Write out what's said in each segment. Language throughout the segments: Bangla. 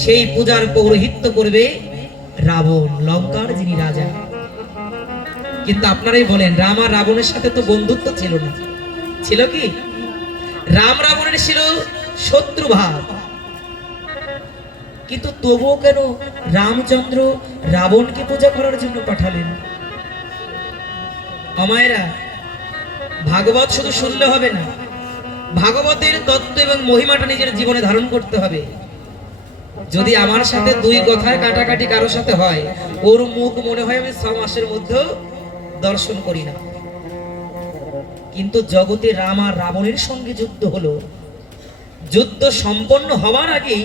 সেই পূজার পৌরোহিত্য করবে রাবণ, লঙ্কার যিনি রাজা। কিন্তু আপনারাই বলেন, রাম আর রাবণের সাথে তো বন্ধুত্ব ছিল না, ছিল কি? রাম রাবণের ছিল শত্রু ভাব। কিন্তু তবুও কেন রামচন্দ্র রাবণকে পূজা করার জন্য পাঠালেন? আমায়রা, ভাগবত শুধু শুনলে হবে না, ভাগবতের তত্ত্ব এবং মহিমাটা নিজের জীবনে ধারণ করতে হবে। যদি আমার সাথে দুই কথার কাটাকাটি কারোর সাথে হয়, ওর মুখ মনে হয় আমি 6 মাসের মধ্যে দর্শন করি না। কিন্তু জগতে রাম আর রাবণের সঙ্গে যুদ্ধ হলো। যুদ্ধ সম্পন্ন হওয়ার আগেই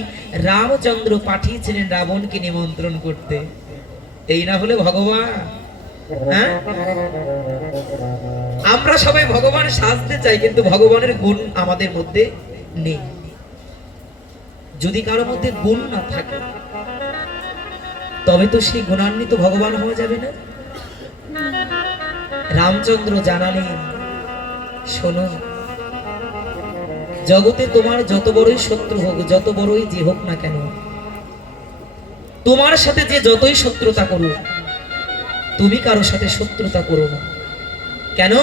রামচন্দ্র পাঠিয়েছিলেন রাবণকে নিমন্ত্রণ করতে। এই না হলে ভগবান, হ্যাঁ, আমরা সবাই ভগবান সাজতে চাই, কিন্তু ভগবানের গুণ আমাদের মধ্যে নেই। যদি কারো মধ্যে গুণ না থাকে, তবে তো সেই গুণান্বিত ভগবান হওয়া যাবে না। রামচন্দ্র জানালেন, শোনো, জগতে তোমার যত বড়ই শত্রু হোক, যত বড়ই যে হোক না কেন, তোমার সাথে যে যতই শত্রুতা করুক, তুমি কারোর সাথে শত্রুতা করো না। কেন?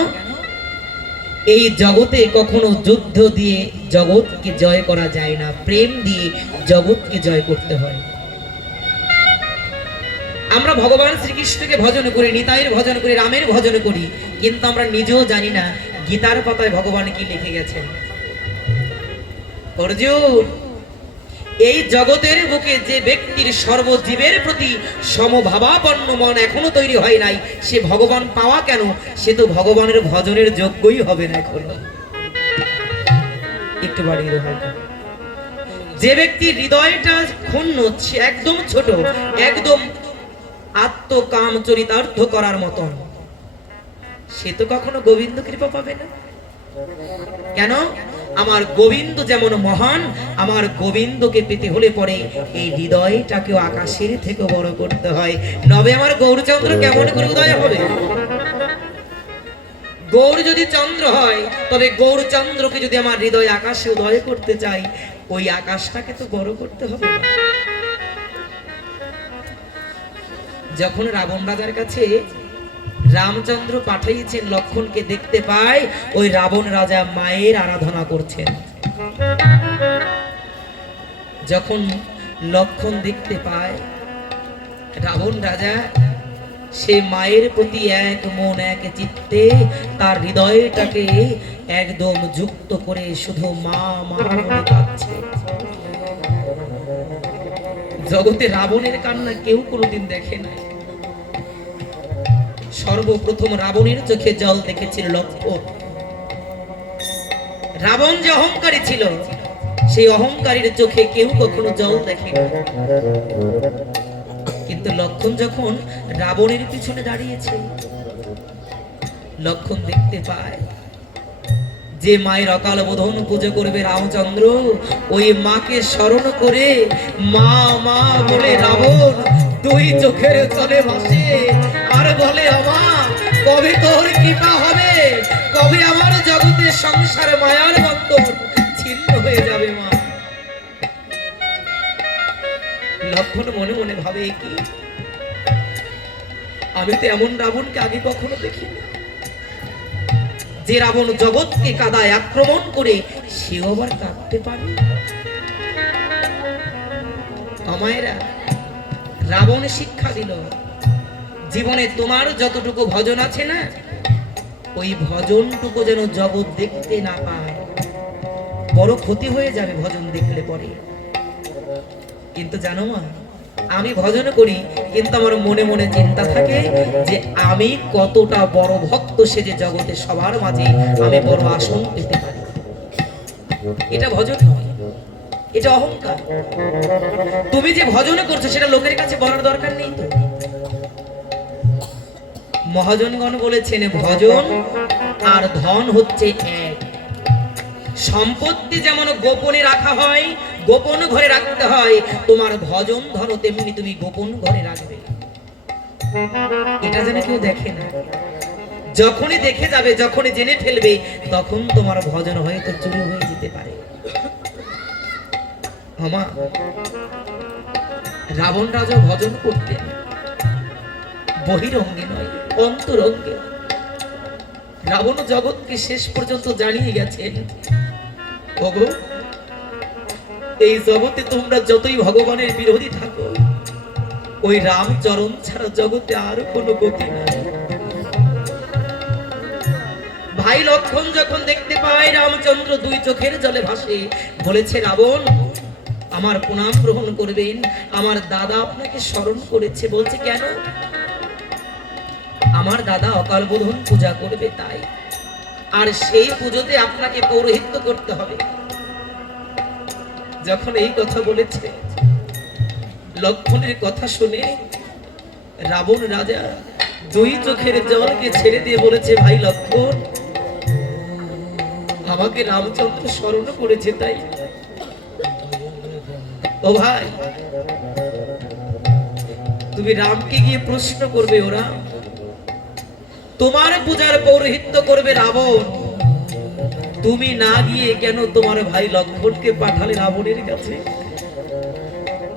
এই জগতে কখনো যুদ্ধ দিয়ে জগৎকে জয় করা যায় না, প্রেম দিয়ে জগৎকে জয় করতে হয়। আমরা ভগবান শ্রীকৃষ্ণকে ভজন করি, নিতাইয়ের ভজন করি, রামের ভজন করি, কিন্তু আমরা নিজেও জানি না গীতার পাতায় ভগবান কি লিখে গেছেন। অর্জুন, এই জগতের বুকে যে ব্যক্তির সর্বজীবের প্রতি সমভাবাপন্ন মন এখনো তৈরি হয় নাই, সে ভগবান পাওয়া কেন? সে তো ভগবানের ভজনের যোগ্যই হবে না এখন। একটু বাড়িয়ে হয়তো যে ব্যক্তির হৃদয়টা ক্ষুণ্ণ, একদম ছোট, একদম আত্মকাম চরিতার্থ করার মতন, সে তো কখনো গোবিন্দ কৃপা পাবে না। কেন? আমার গোবিন্দ যেমন মহান, আমার গোবিন্দকে পেতে হলে পরে এই হৃদয়টাকেও আকাশের থেকে বড় করতে হয়। নবে আমার গৌরচন্দ্র কেমন করে উদয় হবে? গৌর যদি চন্দ্র হয়, তবে গৌরচন্দ্রকে যদি আমার হৃদয় আকাশে উদয় করতে চাই, ওই আকাশটাকে তো বড় করতে হবে। যখন রাবণ রাজার কাছে রামচন্দ্র পাঠিয়েছেন, লক্ষণকে দেখতে পায় ওই রাবণ রাজা মায়ের আরাধনা করছেন। যখন লক্ষণ দেখতে পায় রাবণ রাজা, সে মায়ের প্রতি এক মন এক চিত্তে তার হৃদয়টাকে একদম যুক্ত করে শুধু মা মা বলে কাঁদছে। জগতে রাবণের কান্না কেউ কোনোদিন দেখে নাই। সর্বপ্রথম রাবণের চোখে জল দেখেছিল লক্ষণ। রাবণ যে অহংকারী ছিল, সেই অহংকারীর চোখে কেউ কখনো জল দেখেনি। কিন্তু লক্ষণ যখন রাবণের পিছনে দাঁড়িয়েছে, লক্ষণ দেখতে পায় যে মায়ের অকাল বোধন পুজো করবে রামচন্দ্র, ওই মাকে স্মরণ করে মা মা বলে রাবণ দুই চোখের জলে ভাসে আর বলে, আমা কবে তোর কৃপা হবে, কবে আমার জগতে সংসার মায়ার বন্ধন ছিন্ন হয়ে যাবে মা। লক্ষণ মনে মনে ভাবে, কি আমি তো এমন রাবণকে আগে কখনো দেখিনি, যে রাবণ জগৎকে কাদায় আক্রমণ করে সেও আবার কাঁদতে পারে। আমায়রা, রাবণ শিক্ষা দিল, জীবনে তোমার যতটুকু ভজন আছে না, ওই ভজনটুকু যেন জগৎ দেখতে না পায়। বড় ক্ষতি হয়ে যাবে ভজন দেখলে পরে। কিন্তু জানো মা, আমি ভজন করি, কিন্তু আমার মনে মনে চিন্তা থাকে যে আমি কতটা বড় ভক্ত সেজে জগতে সবার মাঝে আমি বড় আসন পেতে পারি। এটা ভজন নয়, এটা অহংকার। তুমি যে ভজন করছো সেটা লোকের কাছে বলার দরকার নেই তো। মহাজনগণ বলেছেন, ভজন আর ধন হচ্ছে এক। সম্পত্তি যেমন গোপনে রাখা হয়, গোপন ঘরে রাখতে হয়, তোমার ভজন ধন তেমনি তুমি গোপন ঘরে রাখবে। এটা যেন কেউ দেখে না। যখনই দেখে যাবে, যখনই জেনে ফেলবে, তখন তোমার ভজন হয়তো চুরি হয়ে যেতে পারে। আমা, রাবণ রাজা ভজন করতেন বহিরঙ্গে নয়, অন্তরঙ্গে। রাবণ জগৎকে শেষ পর্যন্ত জানিয়ে গেছেন, ওগো, এই জগতে তোমরা যতই ভগবানের বিরোধী থাকো, ওই রামচরণ ছাড়া জগতে আর কোনো গতি নাই। ভাই লক্ষণ যখন দেখতে পায় রামচন্দ্র দুই চোখের জলে ভাসে, বলেছে, রাবণ, আমার প্রণাম গ্রহণ করবেন, আমার দাদা আপনাকে স্মরণ করেছে। বলছে, কেন? আমার দাদা অকাল বোধন পূজা করবে তাই, আর সেই পুজোতে আপনাকে পৌরোহিত্য করতে হবে। যখন এই কথা বলেছে, লক্ষণের কথা শুনে রাবণ রাজা দুই চোখের জলকে ছেড়ে দিয়ে বলেছে, ভাই লক্ষণ, আমাকে রামচন্দ্র স্মরণ করেছে তাই। ও ভাই, তুমি রামকে গিয়ে প্রশ্ন করবে, ও রাম, তোমার পূজার পৌরোহিত্য করবে রাবণ, তুমি না গিয়ে কেন তোমার ভাই লক্ষণকে পাঠালে রাবণের কাছে?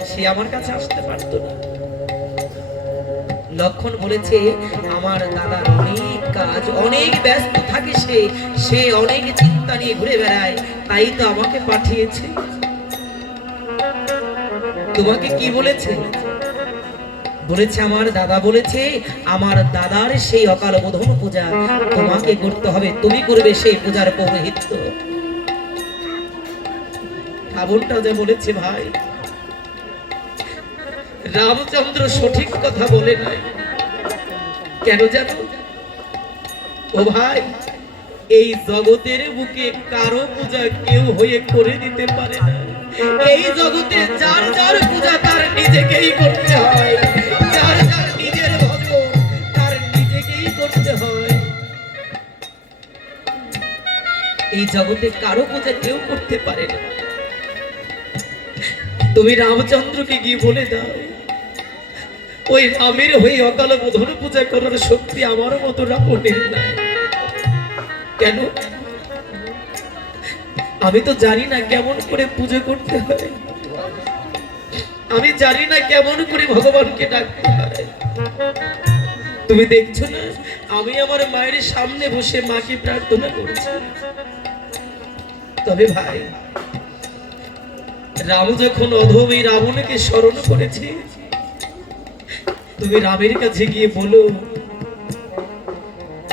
সে আমার কাছে আসতে পারতো না। লক্ষণ বলেছে, আমার দাদার অনেক কাজ, অনেক ব্যস্ত থাকে, সে অনেক চিন্তা নিয়ে ঘুরে বেড়ায়, তাই তো আমাকে পাঠিয়েছে। তোমাকে কি বলেছে? বলেছে, আমার দাদা বলেছে, আমার দাদার সেই অকাল বোধন পূজা তোমাকে করতে হবে, তুমি করবে সেই পূজার পৌরোহিত্য। রাবণটা যা বলেছে, ভাই, রামচন্দ্র সঠিক কথা বলে নাই। কেন জানো? ও ভাই, এই জগতের বুকে কারো পূজা কেউ হয়ে করে দিতে পারে না। এই জগতে যার যার পূজা তার নিজেকেই করতে হয়, যার যার নিজের ভজন তার নিজেকেই করতে হয়। এই জগতে কারো পূজা কেউ করতে পারে না। তুমি রামচন্দ্রকে গিয়ে বলে দাও, ওই রামের হয়ে অকাল বোধন পূজা করার শক্তি আমার মতো রাবণের নাই। কেন? আমি তো জানি না কেমন করে পুজো করতে হয়, আমি জানি না কেমন করে ভগবানকে ডাকতে হয়। তুমি দেখছো না, আমি আমার মায়ের সামনে বসে মাকে প্রার্থনা করছি। তবে ভাই, রাম যখন অধম এই রাবণকে স্মরণ করেছে, তুমি রামের কাছে গিয়ে বলো,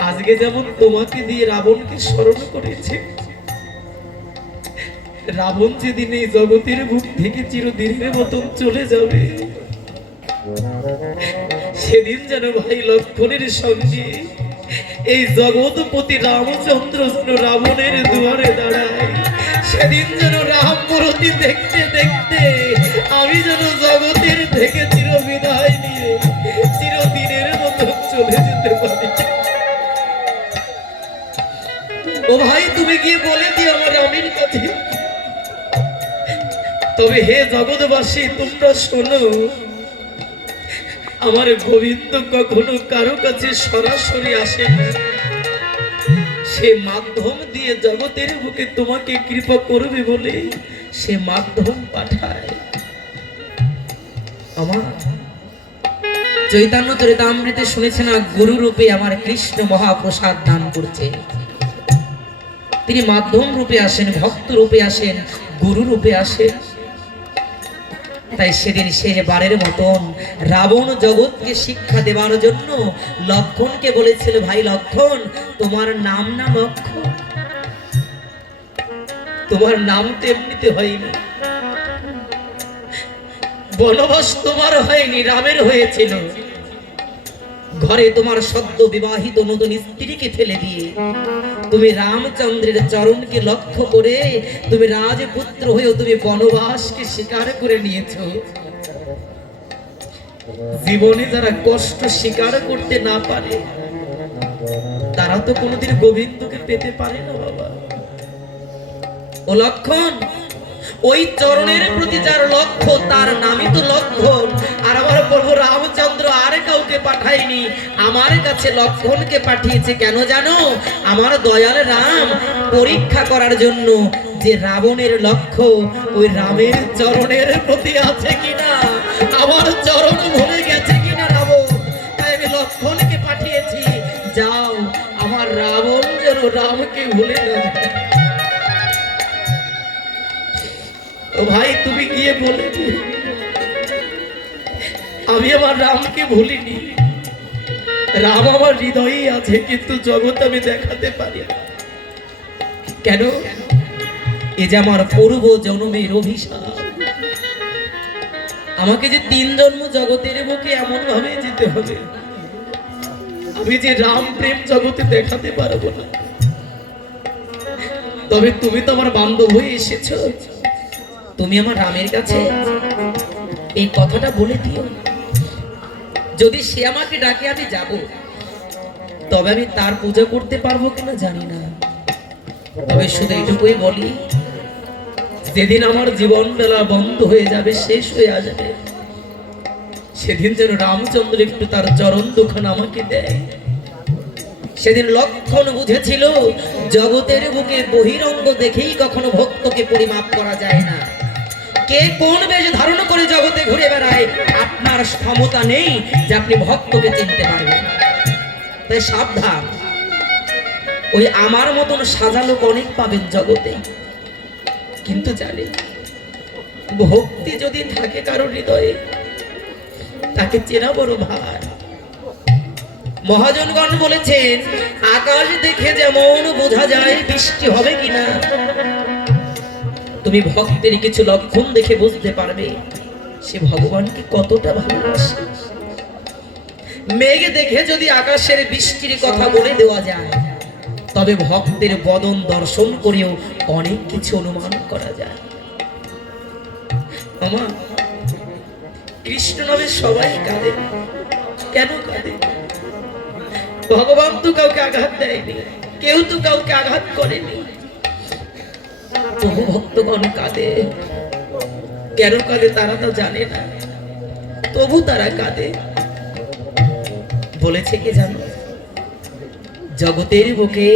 আজকে যেমন তোমাকে দিয়ে রাবণকে স্মরণ করেছে, রাবণ যেদিন এই জগতের বুক থেকে চিরদিনের মতন চলে যাবে, সেদিন যেন ভাই লক্ষণের সঙ্গে এই জগৎপতি রামচন্দ্র যেন রাবণের দুয়ারে দাঁড়ায়। সেদিন যেন রাম মূর্তি দেখতে দেখতে আমি যেন জগতের থেকে চিরবিদায় নিয়ে চিরদিনের মতো চলে যেতে পারি। ও ভাই, তুমি গিয়ে বলে দিও আমার রামের কাছে। তবে হে জগৎবাসী, তোমরা শোনো, আমার গোবিন্দ কখনো কারো কাছে সরাসরি আসে না, সে মাধ্যম দিয়ে জগতের বুকে তোমাকে কৃপা করবে বলে সে মাধ্যম পাঠায়। আমার চৈতন্য চরিতামৃতে শুনেছে না, গুরু রূপে আমার কৃষ্ণ মহাপ্রসাদ দান করছে। তিনি মাধ্যম রূপে আসেন, ভক্ত রূপে আসেন, গুরু রূপে আসেন। তাই সেদিন শেষবারের মতন রাবণ জগৎকে শিক্ষা দেওয়ার জন্য লক্ষণকে বলেছিল, ভাই লক্ষণ, তোমার নাম না লক্ষণ, তোমার নাম তেমনিতে হয়নি, বনবাস তোমার হয়নি, রামের হয়েছিল। ঘরে তোমার সদ্য বিবাহিত নতুন স্ত্রীকে ফেলে দিয়ে তুমি রামচন্দ্রের চরণকে লক্ষ্য করে তুমি রাজপুত্র হয়েও তুমি বনবাসকে স্বীকার করে নিয়েছ। জীবনে যারা কষ্ট স্বীকার করতে না পারে তারা তো কোনোদিন গোবিন্দকে পেতে পারে না বাবা। ও লক্ষণ, ওই চরণের প্রতি যার লক্ষ্য তার নামই তো লক্ষণ। আর আমার প্রভু রামচন্দ্র আর কাউকে পাঠায়নি, আমার কাছে লক্ষণকে পাঠিয়েছে। কেন জানো? আমার দয়াল রাম পরীক্ষা করার জন্য যে রাবণের লক্ষ্য ওই রামের চরণের প্রতি আছে কিনা। আমার বলে দিও আমি আমার রামকে ভুলিনি। রাম আমার হৃদয়ে আছে, কিন্তু জগৎ আমি দেখাতে পারি না। কেন? এ যে আমার পূর্ব জন্মের অভিশাপ। আমাকে যে 3 জন্ম জগতের বুকে এমন ভাবে যেতে হবে, আমি যে রাম প্রেম জগতে দেখাতে পারবো না। তবে তুমি তো আমার বান্ধব হয়ে এসেছো, তুমি আমার রামের কাছে এই কথাটা বলে দিও। যদি সে আমাকে ডাকে আমি যাব, তবে আমি তার পূজা করতে পারবো কিনা জানি না। তবে শুধু এইটুকুই বলি, যেদিন আমার জীবন বেলা বন্ধ হয়ে যাবে, শেষ হয়ে আসবে, সেদিন যেন রামচন্দ্র একটু তার চরণ দুখানা আমাকে দেয়। সেদিন লক্ষণ বুঝেছিল জগতের বুকে বহিরঙ্গ দেখেই কখনো ভক্তকে পরিমাপ করা যায় না। কে কোন বেশ ধারণ করে জগতে ঘুরে বেড়ায়, আপনার ক্ষমতা নেই যে আপনি ভক্তকে চিনতে পারবেন। তাই সাবধান। ওই আমার মতন সাজালো অনেক পাবেন জগতে, কিন্তু জানি ভক্তি যদি থাকে কারো হৃদয়ে, তাকে চেনা বড় ভার। মহাজনগণ বলেছেন, আকাশ দেখে যেমন বোঝা যায় বৃষ্টি হবে কিনা, তুমি ভক্তের কিছু লক্ষণ দেখে বুঝতে পারবে সে ভগবানকে কতটা ভালোবাসে। মেঘ দেখে যদি আকাশের বৃষ্টির কথা বলে দেওয়া যায়, তবে ভক্তের বদন দর্শন করেও অনেক কিছু অনুমান করা যায়। আমার কৃষ্ণ নামে সবাই কাঁদে। কেন কাঁদে? ভগবান তো কাউকে আঘাত দেয়নি, কেউ তো কাউকে আঘাত করেনি, তবু ভক্তগণ কাঁদে। কেন কাঁদে তারা তো জানে না, তবু তারা কাঁদে। বলেছে কি জানো? জগতের বুকে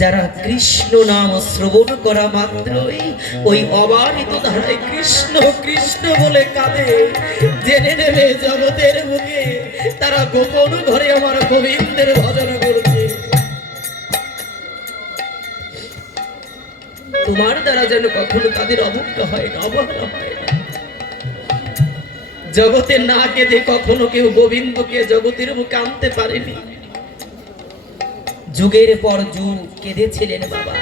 যারা কৃষ্ণ নাম শ্রবণ করা মাত্রই ওই অবারিত ধারায় কৃষ্ণ কৃষ্ণ বলে কাঁদে, জেনে নেবে জগতের বুকে তারা গোপন ঘরে আমার গোবিন্দের ভজন করছে। তোমার দ্বারা যেন কখনো তাদের অবজ্ঞা হয় না, অবহেলা হয় না। জগতে না কেঁদে কখনো কেউ গোবিন্দকে জগতের মুখে আনতে পারেনি। যুগের পর যুগ কেঁদেছিলেন বাবা।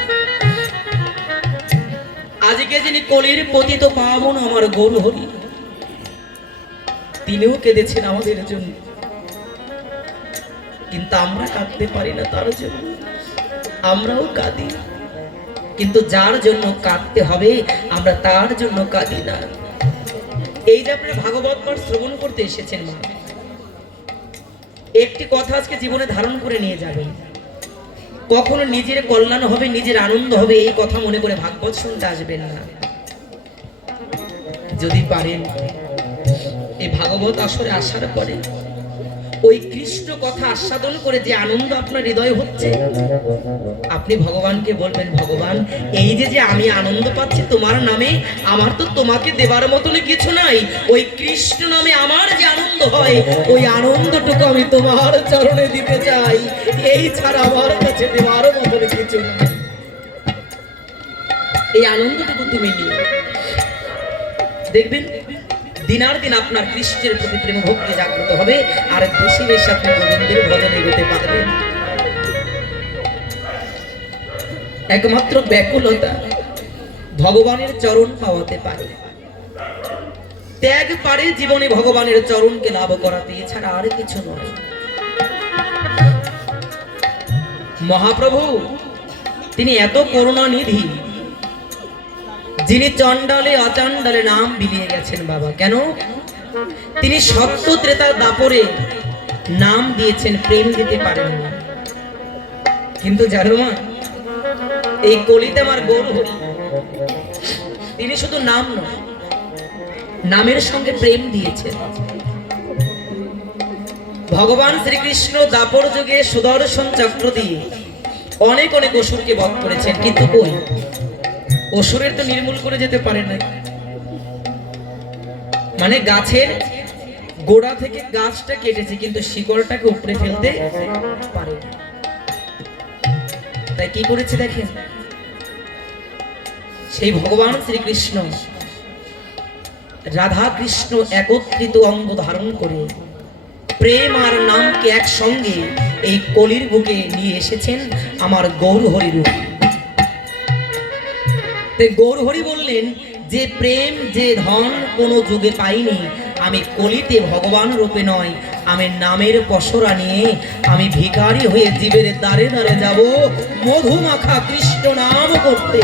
আজকে যিনি কলির পতিত পাবন আমার গৌর হরি, তিনিও কেঁদেছেন আমাদের জন্য, কিন্তু আমরা কাঁদতে পারি না তার জন্য। আমরাও কাঁদি, কিন্তু যার জন্য কাঁদতে হবে আমরা তার জন্য কাঁদি না। এই যে আপনারা ভাগবত পাঠ শ্রবণ করতে এসেছেন, মা, একটি কথা আজকে জীবনে ধারণ করে নিয়ে যাবেন। কখনো নিজের কল্যাণ হবে, নিজের আনন্দ হবে এই কথা মনে করে ভাগবত শুনতে আসবেন না। যদি পারেন এই ভাগবত আসরে আসার পরে ওই কৃষ্ণ কথা আস্বাদন করে যে আনন্দ আপনার হৃদয়ে হচ্ছে, আপনি ভগবানকে বলবেন, ভগবান এই যে যে আমি আনন্দ পাচ্ছি তোমার নামে, আমার তো তোমাকে দেবার মতন কিছু নাই। ওই কৃষ্ণ নামে আমার যে আনন্দ হয়, ওই আনন্দটুকু আমি তোমার চরণে দিতে চাই। এই ছাড়া আমার কাছে দেবার মতন কিছু নাই। এই আনন্দটুকু তুমি নিয়ে দেখবেন দিনার দিন আপনার কৃষ্ণের প্রতি প্রেম ভক্তি জাগ্রত হবে, আর বেশি বেশি আপনি গোবিন্দের ভজনে এগোতে পারবেন। একমাত্র ব্যাকুলতা ভগবানের চরণ পাওয়াতে পারে, ত্যাগ পারে জীবনে ভগবানের চরণকে লাভ করাতে, এছাড়া আর কিছু নয়। মহাপ্রভু তিনি এত করুণা নিধি, যিনি চণ্ডালে অচণ্ডালে নাম বিলিয়ে গেছেন বাবা। কেন? তিনি সত্য ত্রেতা দাপরে নাম দিয়েছেন, প্রেম দিতে পারেন না। কিন্তু জানো মা, এই কলিতে আমার গৌর হরি তিনি শুধু নাম নয়, নামের সঙ্গে প্রেম দিয়েছেন। ভগবান শ্রীকৃষ্ণ দাপর যুগে সুদর্শন চক্র দিয়ে অনেক অনেক অসুরকে বধ করেছেন, কিন্তু কই অসুরের তো নির্মূল করে যেতে পারে না। মানে গাছের গোড়া থেকে গাছটা কেটেছে, কিন্তু শিকড়টাকে উপড়ে ফেলতে পারে। তাই কি করেছে দেখেন, সেই ভগবান শ্রীকৃষ্ণ রাধা কৃষ্ণ একত্রিত অঙ্গ ধারণ করে প্রেম আর নামকে একসঙ্গে এই কলির বুকে নিয়ে এসেছেন আমার গৌরহরি রূপ। তাই গৌরহরি বললেন যে প্রেম যে ধন কোনো যুগে পাইনি, আমি কলিতে ভগবান রূপে নয়, আমি নামের পসরা নিয়ে আমি ভিখারি হয়ে জীবের দ্বারে দ্বারে যাব মধুমাখা কৃষ্ণ নাম করতে।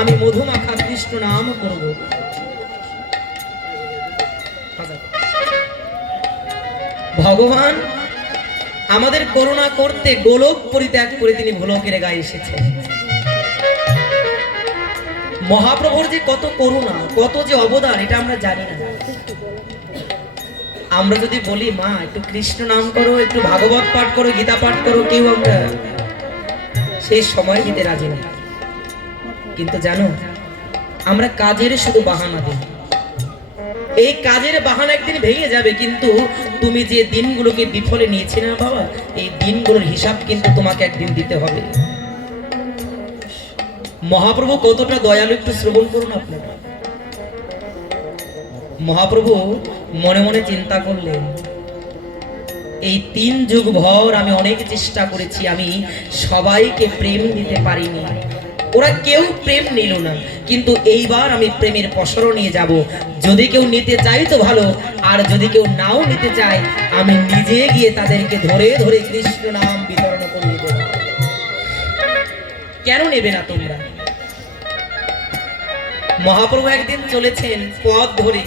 আমি মধুমাখা কৃষ্ণ নাম করব। ভগবান আমাদের করুণা করতে গোলক পরিত্যাগ করে তিনি ভোলকের গায়ে এসেছেন। মহাপ্রভুর যে কত করুণা, কত যে অবদান, এটা আমরা জানি না। আমরা যদি বলি মা একটু কৃষ্ণ নাম করো, একটু ভাগবত পাঠ করো, গীতা পাঠ করো, কেউ আমরা সেই সময় দিতে রাজি না। কিন্তু জানো, আমরা কাজের শুধু বাহানা দিই। এই কাজের বাহানা একদিন ভেঙে যাবে, কিন্তু তুমি যে দিনগুলোকে বিফলে নিয়েছি না বাবা, এই দিনগুলোর হিসাব কিন্তু তোমাকে একদিন দিতে হবে। মহাপ্রভু কতটা দয়ালু একটু শ্রবণ করুন আপনারা। মহাপ্রভু মনে মনে চিন্তা করলেন, এই 3 যুগ ভর আমি অনেক চেষ্টা করেছি, আমি সবাইকে প্রেম দিতে পারিনি, ওরা কেউ প্রেম নিল না, কিন্তু এইবার আমি প্রেমের পসর নিয়ে যাব। যদি কেউ নিতে চাই তো ভালো, আর যদি কেউ নাও নিতে চায় আমি নিজে গিয়ে তাদেরকে ধরে ধরে কৃষ্ণ নাম বিতরণ করিয়ে দেব। কেন নেবে না তোমরা? মহাপ্রভু একদিন চলেছেন পথ ধরে,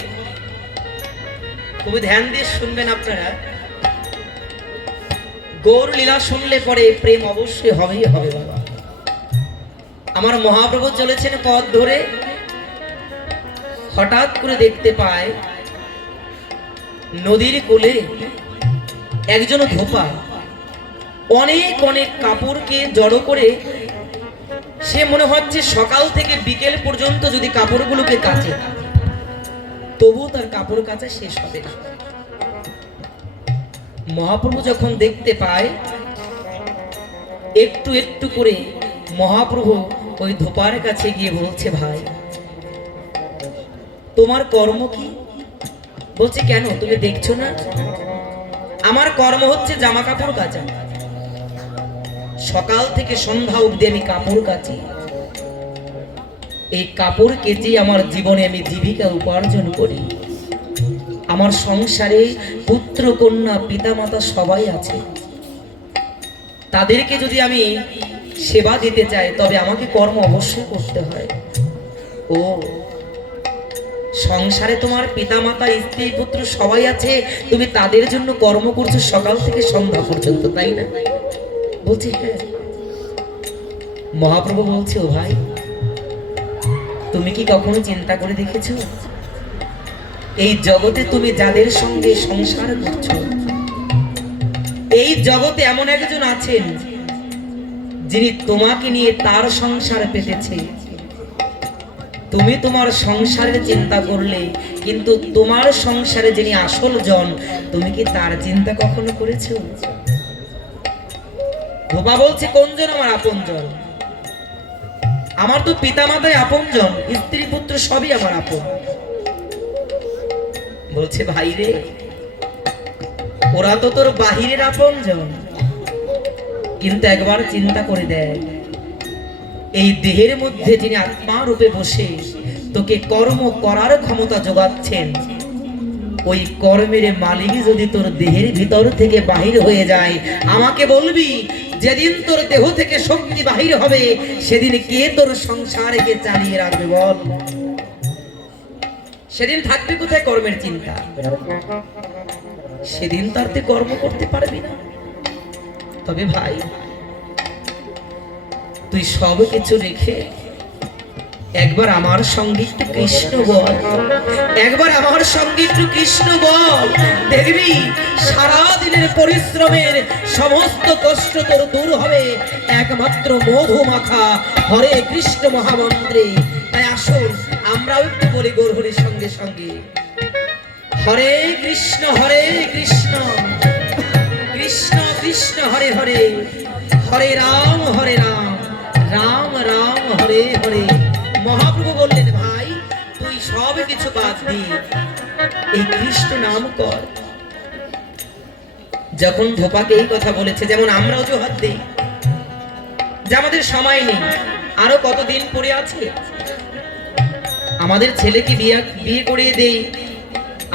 খুবই ধ্যান দিয়ে শুনবেন আপনারা। গৌর লীলা শুনলে পরে প্রেম অবশ্যই হবেই হবে বাবা। আমার মহাপ্রভু চলেছেন পথ ধরে, হঠাৎ করে দেখতে পায় নদীর কোলে একজন ধোপা অনেক অনেক কাপড়কে জড়ো করে, সে মনে হচ্ছে সকাল থেকে বিকেল পর্যন্ত যদি কাপড়গুলোকে কাচে তবু তার কাপড় কাচা শেষ হবে না। মহাপ্রভু যখন দেখতে পায়, একটু একটু করে মহাপ্রভু ওই ধোপার কাছে গিয়ে বলছে, ভাই তোমার কর্ম কি? বলছে, কেন তুমি দেখছো না? আমার কর্ম হচ্ছে জামা কাপড় কাচা। সকাল থেকে সন্ধ্যা অবধি আমি কাপড় কাচি। এই কাপড় কেচে আমার জীবনে আমি জীবিকা উপার্জন করি। আমার সংসারে পুত্র কন্যা পিতা মাতা সবাই আছে, তাদেরকে যদি আমি সেবা দিতে চাই তবে আমাকে কর্ম অবশ্যই করতে হয়। ও সংসারে তোমার পিতা মাতা স্ত্রী পুত্র সবাই আছে, তুমি তাদের জন্য কর্ম করছো সকাল থেকে সন্ধ্যা পর্যন্ত, তাই না? বলছি হ্যাঁ। মহাপ্রভু বলছে, ও ভাই তুমি কি কখনো চিন্তা করে দেখেছো এই জগতে তুমি যাদের সঙ্গে সংসার করছো, এই জগতে এমন একজন আছেন যিনি তোমাকে নিয়ে তার সংসার পেতেছে। তুমি তোমার সংসারের চিন্তা করলে, কিন্তু তোমার সংসারে যিনি আসল জন, তুমি কি তার চিন্তা কখনো করেছো? ধোপা বলছে, কোন জন আমার আপন জন? আমার তো পিতা মাতায় আপন জন, স্ত্রী পুত্র সবই আমার আপন। বলছে, ভাই রে, ওরা তো তোর বাহিরের আপন জন, কিন্তু একবার চিন্তা করে দেখ, এই দেহের মধ্যে যিনি আত্মা রূপে বসে তোকে কর্ম করার ক্ষমতা যোগাচ্ছেন, ওই কর্মের মালিক যদি তোর দেহের ভিতর থেকে বাহির হয়ে যায়, আমাকে বলবি যেদিন তোর দেহ থেকে শক্তি বাহির হবে সেদিন কে তোর সংসারকে চালিয়ে রাখবে বল? সেদিন থাকবে কোথায় কর্মের চিন্তা? সেদিন তার তুই কর্ম করতে পারবি না। তবে ভাই তুই সব কিছু রেখে একবার আমার সঙ্গে একটু কৃষ্ণ বল, একবার আমার সঙ্গে একটু কৃষ্ণ বল, দেখবি সারা দিনের পরিশ্রমের সমস্ত কষ্ট তোর দূর হবে একমাত্র মধু মাখা হরে কৃষ্ণ মহামন্ত্রে। তাই আসুন আমরাও একটু বলি গৌরহরির সঙ্গে সঙ্গে, হরে কৃষ্ণ কৃষ্ণ কৃষ্ণ হরে হরে, হরে রাম রাম রাম হরে হরে। মহাপ্রভু বললেন, ভাই তুই সব কিছু বাদ দিয়ে এই কৃষ্ণ নাম কর। যখন ধোপাকে এই কথা বলেছে, যেমন আমরা অজুহাত দিই যে আমাদের সময় নেই, আরো কতদিন পরে আছে, আমাদের ছেলেকে বিয়ে করিয়ে দেই,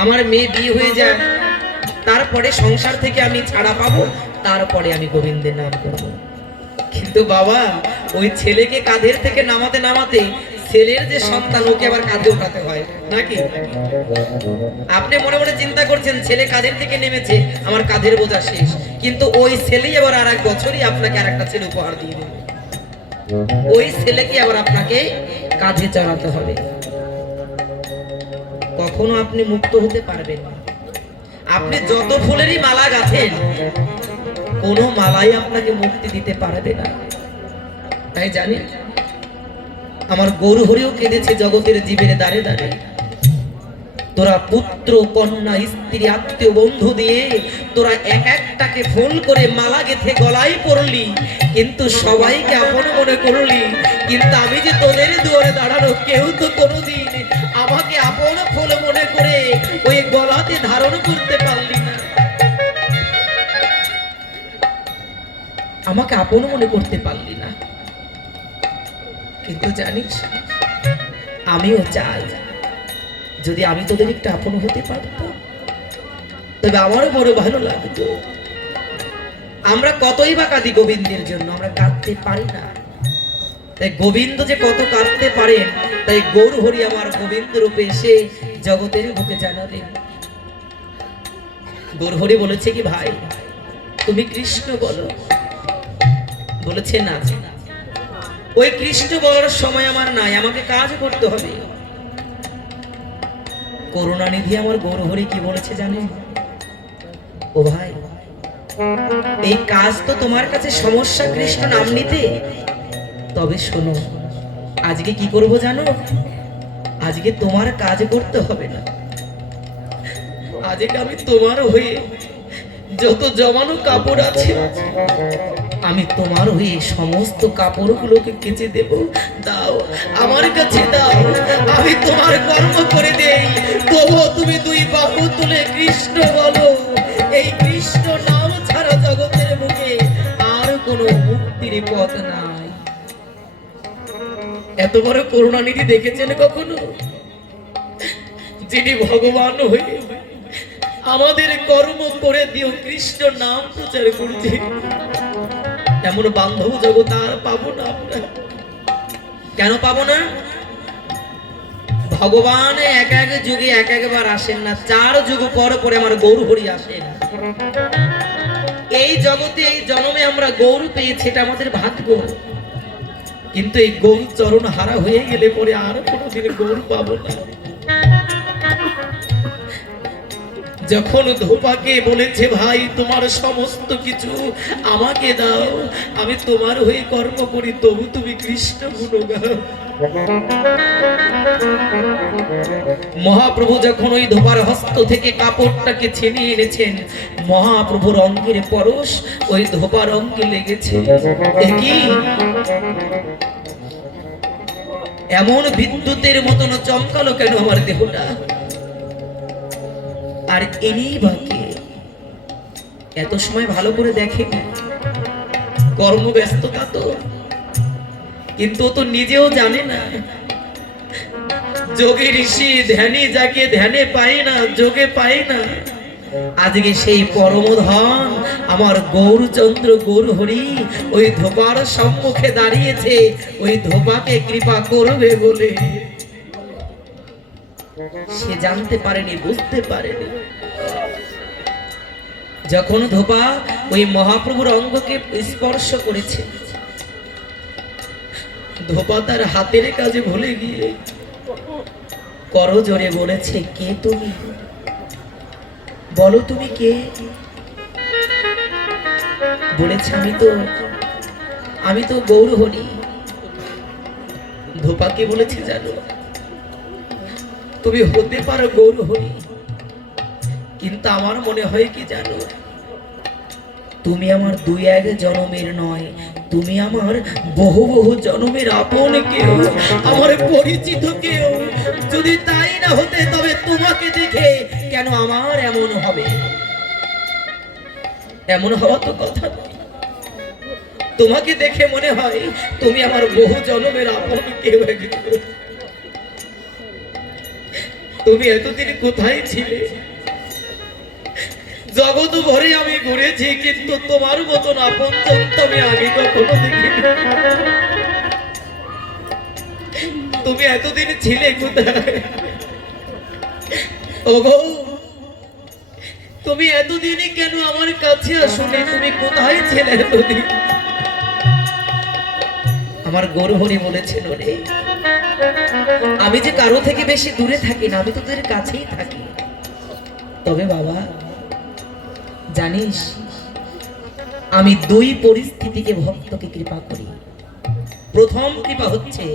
আমার মেয়ে বিয়ে হয়ে যায়, তারপরে সংসার থেকে আমি ছাড়া পাবো, তারপরে আমি গোবিন্দের নাম করব। কিন্তু বাবা, ওই ছেলেকে কাঁধের থেকে নামাতে নামাতে ছেলের যে সন্তান, ওকে আবার কাঁধে উঠাতে হয় নাকি? আপনি মনে মনে চিন্তা করছেন ছেলে কাঁধের থেকে নেমেছে, আমার কাঁধের বোঝা শেষ, কিন্তু ওই ছেলেই আবার আর এক বছরই আপনাকে আর একটা ছেলে উপহার দিয়ে দেবে। ওই ছেলেকে আবার আপনাকে কাঁধে চড়াতে হবে। কখনো আপনি মুক্ত হতে পারবেন না। আপনি যত ফুলেরই মালা গাঁথেন, কোনো মালাই আপনাকে মুক্তি দিতে পারবে না। তাই জানি আমার গরু হরিও কেঁদেছে জগতের জীবের দ্বারে দ্বারে। তোরা পুত্র কন্যা স্ত্রী আত্মীয় বন্ধু দিয়ে তোরা এক একটাকে ফুল করে মালা গেঁথে গলায় পরলি, কিন্তু সবাইকে আপন মনে করলি, কিন্তু আমি যে তোদের দুয়ারে দাঁড়ানো, কেউ তো কোনোদিন আমাকে আপন ফুল মনে করে ওই গলাতে ধারণ করতে পারলি না, আমাকে আপন মনে করতে পারলি না। কিন্তু জানিস, আমিও চাই যদি আমি তোদের একটু আপন হতে পারতাম, তবে আমারও বড় ভালো লাগতো। আমরা কতই বা কাঁদি গোবিন্দের জন্য, আমরা কাঁদতে পারি না। তাই গোবিন্দ যে কত কাঁদতে পারেন, তাই গৌর হরি আমার গোবিন্দ রূপে এসে জগতের বুকে জানালেন। গৌর হরি বলেছে কি, ভাই তুমি কৃষ্ণ বলো। বলেছে না, ওই কৃষ্ণ বলার সময় আমার নাই, আমাকে কাজ করতে হবে। করুণানিধি আমার গৌর হরি কি বলেছে জানেন? ও ভাই, এই কাজ তো তোমার কাছে সমস্যা কৃষ্ণ নাম নিতে, তবে শোনো, আজকে কি করব জানো? আজকে তোমার কাজ করতে হবে না, আজকে আমি তোমার হয়ে যত জমানো কাপড় আছে, আমি তোমার হয়ে সমস্ত কাপড়গুলোকে কেচে দেব। দাও, আমার কাছে দাও, আমি তোমার কর্ম করে দেই। তবুও তুমি দুই বাহু তুলে কৃষ্ণ বলো। এই কৃষ্ণ নাম ছাড়া জগতের মুখে আর কোনো মুক্তির পথ নাই। এত বড় করুণানিধি দেখেছেন কখনো? যিনি ভগবান হয়ে আমাদের কর্ম করে দিও কৃষ্ণ নাম প্রচার করছে, এমন বান্ধব জগৎ আর পাবো না আমরা। কেন পাবো না? ভগবান এক এক যুগে এক একবার আসেন না, 4 যুগ পর পরে আমার গৌর হরি আসেন। এই জগতে এই জন্মে আমরা গৌর পেয়েছি, এটা আমাদের ভাগ্য। কিন্তু এই গৌর চরণ হারা হয়ে গেলে পরে আর কোনোদিন গৌর পাবো না। যখন ধোপাকে বলেছে, ভাই তোমার সমস্ত কিছু আমাকে দাও, আমি তোমার হয়ে কর্ম করি, তবু তুমি কৃষ্ণ গুণ গাও। মহাপ্রভু যখন ওই ধোপার হস্ত থেকে কাপড়টাকে ছিনিয়ে এনেছেন, মহাপ্রভুর অঙ্গের পরশ ওই ধোপার অঙ্গে লেগেছে। কি এমন বিদ্যুতের মতন চমকালো কেন আমার দেহটা? আর ইনি বাকি এত সময় ভালো করে দেখেনি, কর্মব্যস্ততা তো, কিন্তু তো নিজেও জানে না। যোগী ঋষি ধ্যানে যাকে ধ্যানে পাই না, যোগে পাই না। আজকে সেই পরমধন আমার গৌরচন্দ্র গৌর হরি ওই ধোপার সম্মুখে দাঁড়িয়েছে, ওই ধোপাকে কৃপা করবে বলে। সে জানতে পারেনি, বুঝতে পারেনি। যখন ধোপা ওই মহাপ্রভুর অঙ্গকে স্পর্শ করেছে, ধোপা তার হাতের কাজে ভুলে গিয়ে করজোরে বলেছে, কে তুমি? বলো তুমি কে? বলেছে, আমি তো গৌর হরি। ধোপাকে বলেছে, জানো তুমি হতে পারো গৌর হরি, কিন্তু আমার মনে হয় কি জানো, তুমি আমার 2-1 জন্মের নয়, তুমি আমার বহু বহু জন্মের আপন কেউ, আমার পরিচিত কেউ। যদি তাই না হতে তবে তোমাকে দেখে কেন আমার এমন হবে? এমন হওয়া তো কথা নয়। তোমাকে দেখে মনে হয় তুমি আমার বহু জন্মের আপন কেউ একজন। তুমি এতদিন কোথায় ছিলে? জগৎ ভরে আমি ঘুরেছি, কিন্তু তোমার মতন আপন জন তো আমি আগে কখনো দেখিনি। তুমি এতদিন ছিলে কোথায়? ওগো, তুমি এতদিনই কেন আমার কাছে আসলে? তুমি কোথায় ছিলে এতদিন? আমার গৌরহরি বলেছেন, ওরে আমি যে কারো থেকে বেশি দূরে থাকি না, আমি তোদের কাছেই থাকি। তবে বাবা জানিস, আমি দুই পরিস্থিতিকে ভক্তকে কৃপা করি। প্রথম কৃপা হচ্ছে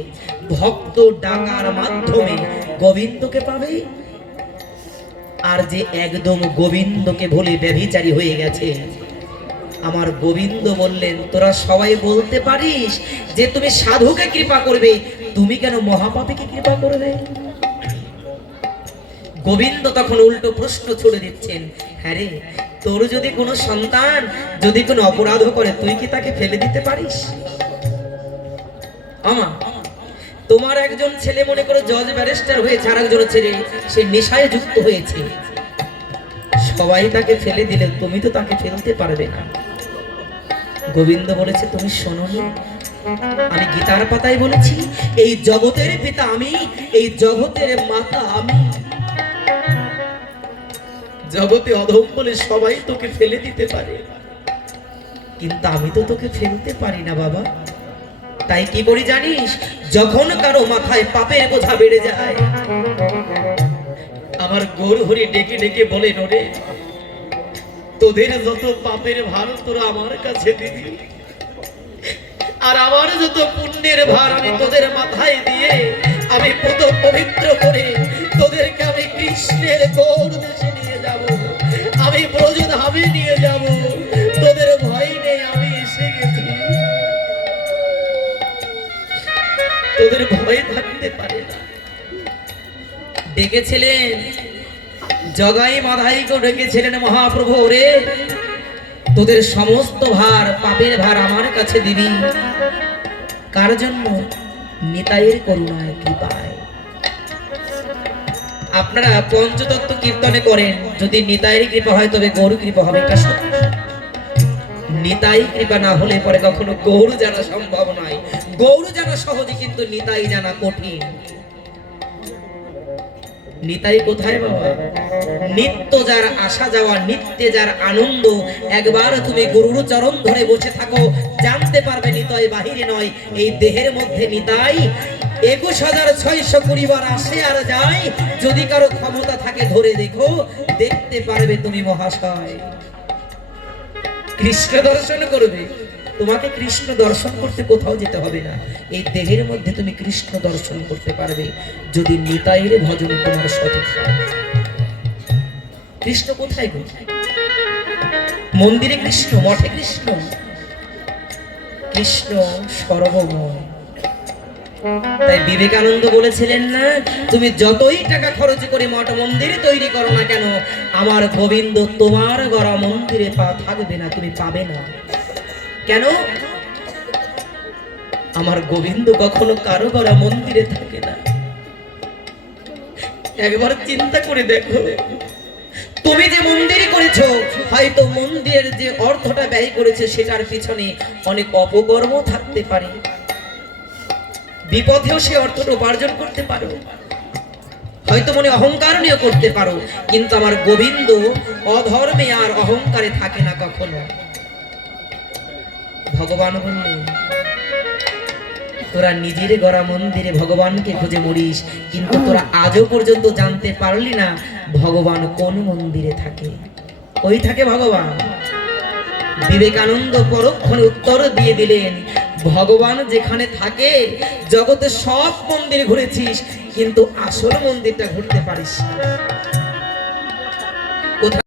ভক্ত ডাকার মাধ্যমে গোবিন্দকে পাবে, আর যে একদম গোবিন্দকে ভুলে ব্যভিচারী হয়ে গেছে, আমার গোবিন্দ বললেন তোরা সবাই বলতে পারিস যে তুমি সাধুকে কৃপা করবে, তুমি কেন মহাপাপীকে কৃপা করবে? গোবিন্দ তখন উল্টো প্রশ্ন ছুড়ে দিচ্ছেন, হ্যাঁ রে, তোর যদি কোনো সন্তান যদি কোনো অপরাধ করে, তুই কি তাকে ফেলে দিতে পারিস? আমা, তোমার একজন ছেলে মনে করো জজ ব্যারিস্টার হয়েছে, আর একজন ছেলে সে নেশায় যুক্ত হয়েছে, সবাই তাকে ফেলে দিলে তুমি তো তাকে ফেলতে পারবে না। গোবিন্দ বলেছে, তুমি শোনোনি, আমি গীতার পাতায় বলেছি এই জগতের পিতা আমি, এই জগতের মাতা আমি। জগতে অধম বলে সবাই তোকে ফেলে দিতে পারে, কিন্তু আমি তো তোকে ফেলতে পারি না বাবা। তাই কি করি জানিস? যখন কারো মাথায় পাপের বোঝা বেড়ে যায়, আমার গৌরহরি ডেকে ডেকে বলে, ওরে তোদের যত পাপের ভার তোরা আমার কাছে দিবি, আর আমার যত পুণ্যের ভার আমি তোদের মাথায় দিয়ে আমি পবিত্র করে তোদেরকে আমি কৃষ্ণের গৌর দেশে নিয়ে যাব, আমি ব্রজধামে নিয়ে যাব। তোদের ভয় নেই, আমি এসে গেছি, তোদের ভয় থাকতে পারে না। ডেকেছিলেন জগাই মাধাইকে, ডেকেছিলেন মহাপ্রভু, ওরে তোদের সমস্ত ভার পাপের ভার আমার কাছে দিবি। কার জন্য? নিতাইয়ের করুণায় কৃপায়। আপনারা পঞ্চতত্ত্ব কীর্তনে করেন, যদি নিতাইয়ের কৃপা হয় তবে গৌর কৃপা হবে, এটা সত্য। নিতাই কৃপা না হলে পরে কখনো গৌর জানা সম্ভব নয়। গৌর জানা সহজে, কিন্তু নিতাই জানা কঠিন। নিতাই কোথায় বাবা? নিত্য যার আসা যাওয়া, নিত্যে যার আনন্দ, একবার তুমি গুরুর চরণ ধরে বসে থাকো, জানতে পারবে নিতাই বাহিরে নয়, এই দেহের মধ্যে নিতাই 21,620 বার আসে আর যায়। যদি কারো ক্ষমতা থাকে ধরে দেখো, দেখতে পারবে তুমি মহাশয়। কৃষ্ণ দর্শন করবে, তোমাকে কৃষ্ণ দর্শন করতে কোথাও যেতে হবে না, এই দেহের মধ্যে তুমি কৃষ্ণ দর্শন করতে পারবে, যদি নিতাইয়ের ভজন তোমার সঠিক হয়। কৃষ্ণ কোথায় গো? মন্দিরে কৃষ্ণ, মঠে কৃষ্ণ, কৃষ্ণ সর্বময়। তাই বিবেকানন্দ বলেছিলেন না, তুমি যতই টাকা খরচ করে মঠ মন্দির তৈরি করো না কেন, আমার গোবিন্দ তোমার গড়া মন্দিরে পা থাকবে না, তুমি পাবে না। কেন? আমার গোবিন্দ কখনো কারো গড়া মন্দিরে থাকে না। একবার চিন্তা করে দেখো, তুমি যে মন্দির করেছো, হয়তো মন্দিরের যে অর্থটা ব্যয় করেছে সেটার পিছনে অনেক অপকর্ম থাকতে পারে, বিপথেও সে অর্থটা উপার্জন করতে পারো, হয়তো মনে অহংকার নিয়ে করতে পারো, কিন্তু আমার গোবিন্দ অধর্মে আর অহংকারে থাকে না কখনো। ভগবান বললেন, তোরা নিজের গড়া মন্দিরে ভগবানকে খুঁজে মরিস, কিন্তু তোরা আজও পর্যন্ত জানতে পারলি না ভগবান কোন মন্দিরে থাকে। ওই থাকে ভগবান। বিবেকানন্দ পরক্ষণে উত্তর দিয়ে দিলেন, ভগবান যেখানে থাকে, জগতে সব মন্দির ঘুরেছিস, কিন্তু আসল মন্দিরটা ঘুরতে পারিস।